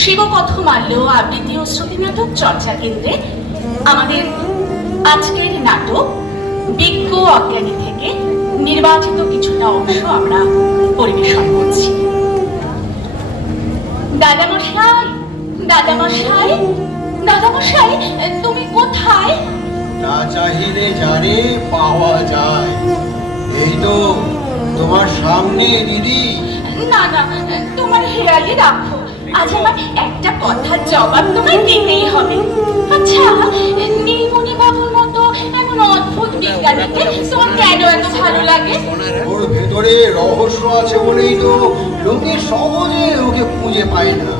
শিবপথ মাল্য আবৃত্তি ও শ্রুতি নাটক চর্চা কেন্দ্রে আমাদের আজকের নাটক বিজ্ঞ অজ্ঞানী থেকে নির্বাচিত কিছুটা অংশ আমরা পরিবেশন করছি। দাদামশাই দাদামশাই দাদামশাই তুমি কোথায়? না চাহিলে জানে পাওয়া যায়। এই তো তোমার সামনে দিদি। না না তোমার হেয়ালি রাখো। আজ আমার একটা কথার জবাব তোমায় দিতেই হবে। আচ্ছা নীলমণি বাবুর মতো এমন অদ্ভুত বিজ্ঞানীকে তোমার কেন এত ভালো লাগে? ওর ভেতরে রহস্য আছে বলেই তো লোকে সহজে ওকে খুঁজে পায় না।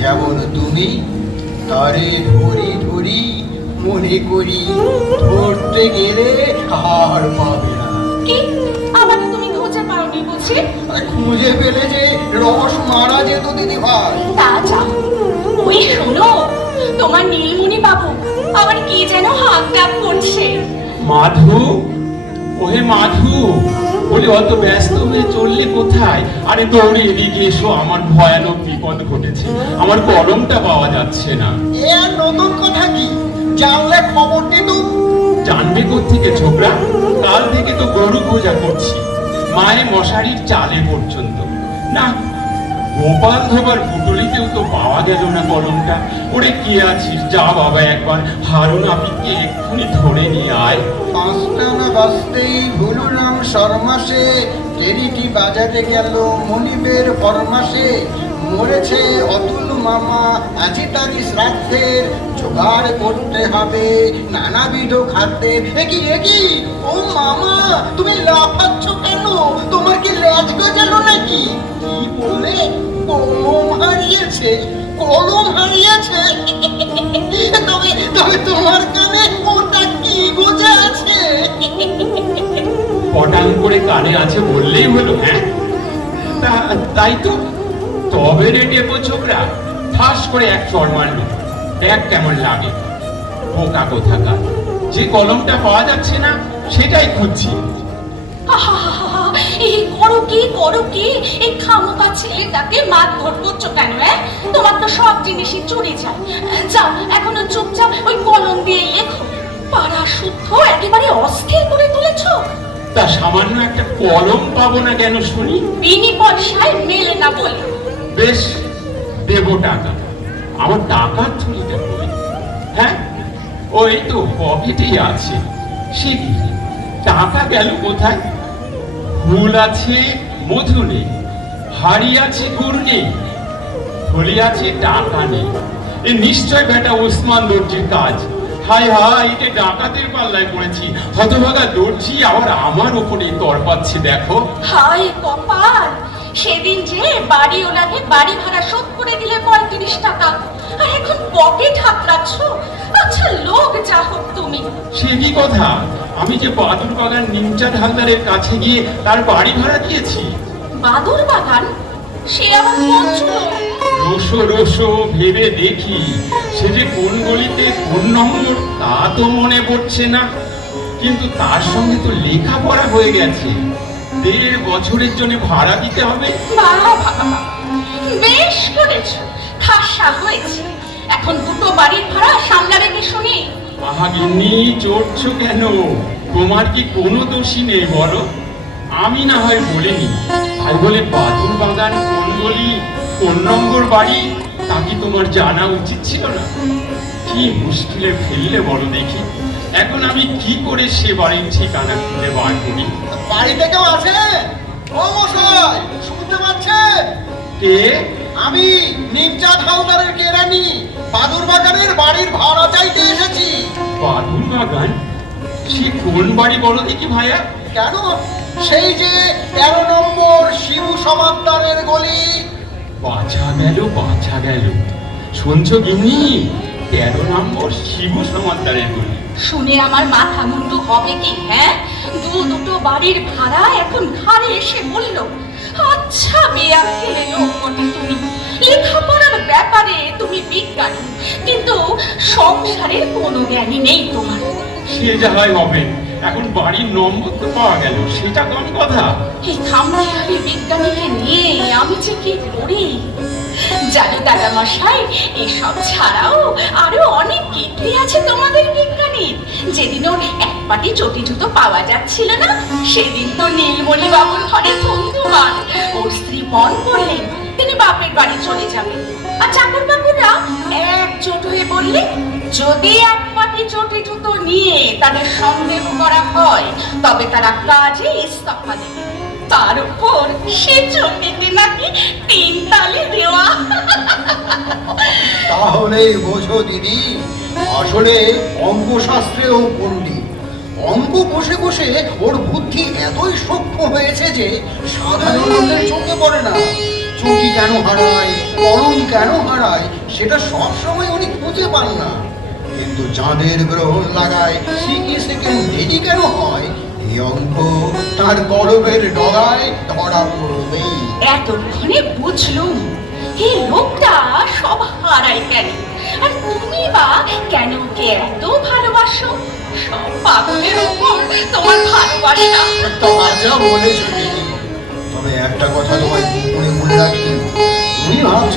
যেমন তুমি তারে ধরি ধরি মনে করি ধরতে গেলে আর পাবে না। খুঁজে বুঝি খুঁজে পেলে যে রস মারা যেত দিদি ভাই। তা ওই শোনো তোমার নীলমণি বাবু আবার কি যেন হাত করছে। মাধু? ওহে মাধু বলে অত ব্যস্ত হয়ে চললে কোথায়? আরে দৌড়ে এদিকে এসো আমার ভয়ানক বিপদ ঘটেছে। আমার কলমটা পাওয়া যাচ্ছে না। এ আর নতুন কথা কি? জানলে খবর দিতুম জানবে থেকে ছোকরা? কাল থেকে তো গরু পূজা করছি। মায়ে মশারির চালে পর্যন্ত। না, গোপাল ধোবার পুটুলিতেও তো পাওয়া গেল না কলমটা। ওরে কে আছিস? যা বাবা, একবার হারুন আপিকে এক্ষুনি ধরে নিয়ে আয়। পাঁচটা না বাজতেই ভুলুলাম শর্মাসে। টেরিটি বাজারে গেল মনিবের ফরমাসে মরেছে অতুল মামা, আজি তারি শ্রাদ্ধের জোগাড় করতে হবে। নানাবিধ খাদ্যের একই একই ও মামা, তুমি লাফাচ্ছ কেন? তোমার কি লেজ গজালো নাকি? কি বললে কলম হারিয়েছে কলম হারিয়েছে। তবে তবে তোমার কানে ওটা কি গোজা আছে? পটাং করে কানে আছে বললেই হলো হ্যাঁ? তাই তো। তবে রে ডেপো ছোকরা। ফাঁস করে এক চড় দেখ কেমন লাগে। বোকা কোথাকার। যে কলমটা পাওয়া যাচ্ছে না সেটাই খুঁজছি। এই করো কি করো কি? এই খামোকা ছেলেটাকে মারধর করছ কেন হ্যাঁ? তোমার তো সব জিনিসই চুরি যায়। যাও এখনও চুপচাপ ওই কলম দিয়ে লেখো। পাড়া শুদ্ধ একেবারে অস্থির করে তুলেছো? তা সামান্য একটা কলম পাবো না কেন শুনি? বিনি পয়সায় মেলে না বলে। বেশ দেবো টাকা। আমার থলিটা কই হ্যাঁ? ওই তো পকেটেই আছে। টাকা গেল কোথায়? ফুল আছে, মধু নেই। হাড়ি আছে, গুড় নেই। থলি আছে, টাকা নেই। এ নিশ্চয় বেটা ওসমান দর্জির কাজ। হাই হাই একে ডাকাতের পাল্লায় পড়েছি। হতভাগা দর্জি আবার আমার উপরে তর পাচ্ছে, দেখো। হায় কপাল! সেদিন যে বাড়ি ওনাকে বাড়ি ভাড়া শোধ করে দিলে পঁয়ত্রিশ টাকা। আর এখন পকেট হাতড়াচ্ছ? আচ্ছা লোক যা হোক তুমি। সে কি কথা? আমি যে বাদুর বাগান নিমচাঁদ হালদারের কাছে গিয়ে তার বাড়ি ভাড়া দিয়েছি। বাদুর বাগান? সে কোন চুলো? রোসো রোসো ভেবে দেখি সে যে কোন গলিতে কোন নম্বর তা তো মনে পড়ছে না। কিন্তু তার সঙ্গে তো লেখাপড়া হয়ে গেছে। দেড় বছরের জন্য ভাড়া দিতে হবে? বেশ করেছ। খাসা হয়েছে। এখন দুটো বাড়ির ভাড়া সামলাবে কি শুনি। মহাগিন্নি চড়ছো কেন? তোমার কি কোনো দোষী নেই বলো? আমি না হয় বলিনি। তাই বলে বাদুর বাগান কোন গলি কোন নম্বর বাড়ি তা কি তোমার জানা উচিত ছিল না? কি মুশকিলে ফেললে বলো দেখি। এখন আমি কি করে সে বাড়ির ঠিকানা খুঁজে বার করি? বাড়িতে কেউ আছে ও মশাই শুনতে পাচ্ছেন? কে? আমি নিমচাঁদ হালদারের কেরানি। বাদুর বাগানের বাড়ির ভাড়া চাইতে এসেছি। বাদুর বাগান? সে কোন বাড়ি বলো দেখি ভাইয়া? কেন? সেই যে তেরো নম্বর শিবু সমাদ্দারের গলি। বাঁচা গেল বাঁচা গেল। শুনছো গিন্নি? তেরো নম্বর শিবু সমাদ্দারের গলি শুনে আমার মাথা মুন্ডু হবে কি হ্যাঁ? দু দুটো বাড়ির ভাড়া এখন ঘাড়ে এসে বলল আচ্ছা বেয়া খেলে লোক বটে তুমি। লেখাপড়ার ব্যাপারে তুমি বিজ্ঞানী কিন্তু সংসারের কোনো জ্ঞানী নেই তোমার। সে যা হয় হবে। এখন বাড়ির নম্বর তো পাওয়া গেল সেটা কম কথা? এই খামখেয়ালি বিজ্ঞানীকে নিয়ে আমি যে কি করি? জানো দাদা মশাই, এসব ছাড়াও আরও অনেক কীর্তি আছে তোমাদের বিজ্ঞানীর। যেদিন ওর এক পাটি চটি জুতো পাওয়া যাচ্ছিল না, সেদিন তো নীলমণি বাবুর ঘরে ধুমধুমান ওর স্ত্রী মন করলেন তিনি বাপের বাড়ি চলে যাবেন। আর চাকর বাবুরা একজোট হয়ে বললে, যদি এক পাটি চটি জুতো নিয়ে তাদের সন্দেহ করা হয়, তবে তারা কাজে ইস্তফা দেবে। তার উপর সে চটিতে নাকি তিন তালে দেওয়া। তাহলে বোঝো দিদি, আসলে অঙ্কশাস্ত্রেও পণ্ডিত। ওর বুদ্ধি এতই সূক্ষ্ম হয়েছে যে সাধারণ চোখে পড়ে না। চুটি কেন হারায় করণ কেন হারায়, সেটা সব সময় উনি খুঁজে পান না। কিন্তু চাঁদের গ্রহণ লাগায়, সিকি সেকেন্ড দেরি কেন হয় তার গরবের ডগায় ধরা পড়বেই এতক্ষণে বুঝলুম এই লোকটা সব হারায় কেন? আর তুমি বা কেন ওকে এত ভালোবাসো? সব পাগলের উপর তোমার ভালোবাসা। তাজা বলেছ দিদি তবে একটা কথা তোমায় মনে মনে রাখি তুমি ভাবছ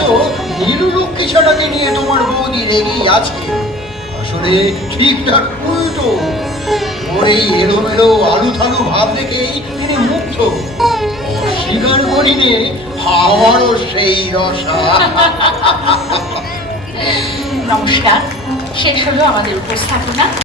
নীলু লক্ষ্মী ছাড়াকে নিয়ে তোমার বৌদি রেগেই আছে। আসলে ঠিকঠাক উল্টো। ওর এই এলোমেলো আলু থালু ভাব দেখেই তিনি মুগ্ধ। অস্বীকার করিনে আমারও সেই দশা নমস্কার, শেষ হলো আমাদের উপস্থাপনা।